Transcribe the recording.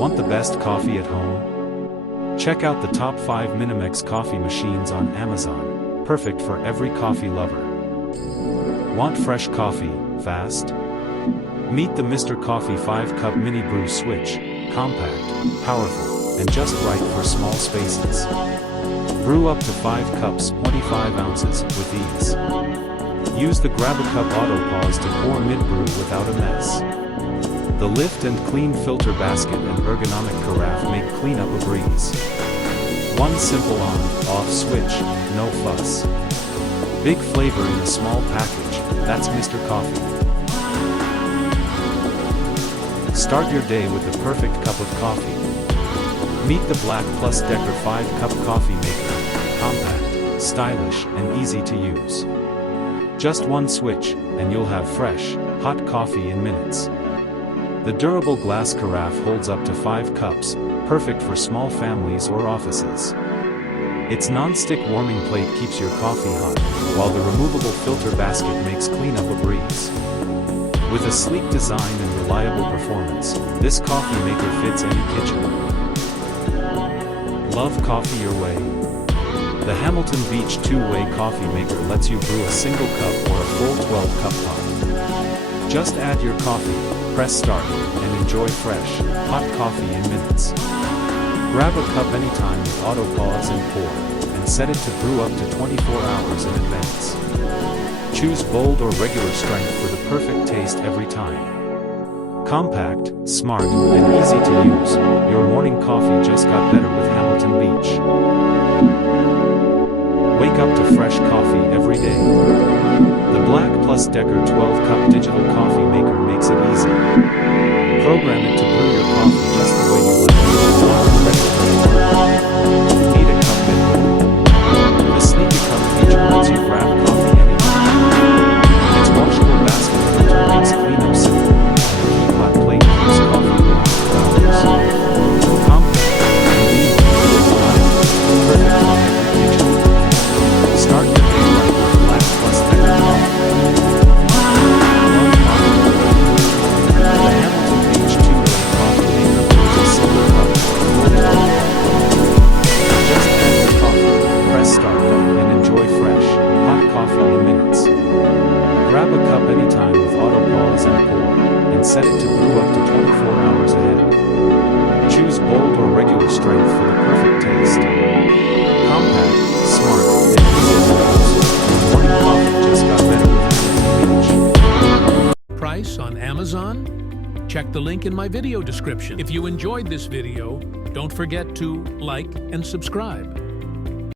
Want the best coffee at home? Check out the top 5 Minimex coffee machines on Amazon, perfect for every coffee lover. Want fresh coffee, fast? Meet the Mr. Coffee 5-Cup Mini Brew Switch, compact, powerful, and just right for small spaces. Brew up to 5 cups 25 ounces with ease. Use the Grab-A-Cup Auto Pause to pour mid-brew without a mess. The lift and clean filter basket and ergonomic carafe make cleanup a breeze. One simple on-off switch, no fuss. Big flavor in a small package, that's Mr. Coffee. Start your day with the perfect cup of coffee. Meet the Black Plus Decker 5-Cup Coffee Maker, compact, stylish, and easy to use. Just one switch, and you'll have fresh, hot coffee in minutes. The durable glass carafe holds up to 5 cups, perfect for small families or offices. Its non-stick warming plate keeps your coffee hot, while the removable filter basket makes cleanup a breeze. With a sleek design and reliable performance, this coffee maker fits any kitchen. Love coffee your way? The Hamilton Beach 2-Way Coffee Maker lets you brew a single cup or a full 12-cup pot. Just add your coffee, press start, and enjoy fresh, hot coffee in minutes. Grab a cup anytime with auto pause and pour, and set it to brew up to 24 hours in advance. Choose bold or regular strength for the perfect taste every time. Compact, smart, and easy to use, your morning coffee just got better with Hamilton Beach. Wake up to fresh coffee every day. The Black Plus Decker 12-Cup Digital Coffee Maker makes it easy. Program it to brew your coffee just the way you like it. Need a cup mid-brew? The Sneaky Cup feature lets you grab coffee anytime. Its washable basket filter makes cleanup simple, and the teapot plate keeps coffee warm for hours. Compact, convenient, reliable, perfect for every kitchen. Start your day right with the Black Plus Decker coffee. The Hamilton Beach 2-Way Coffee Maker brings a single cup or a full 12-cup. Just add your coffee, press start, and enjoy fresh, hot coffee in minutes. Grab a cup anytime with auto pause and pour, and set it to brew up to 24 hours ahead. Choose bold or regular strength for the perfect taste. Compact, smart, and easy to use. Morning coffee just got better with Hamilton Beach. Price on Amazon? Check the link in my video description. If you enjoyed this video, don't forget to like and subscribe.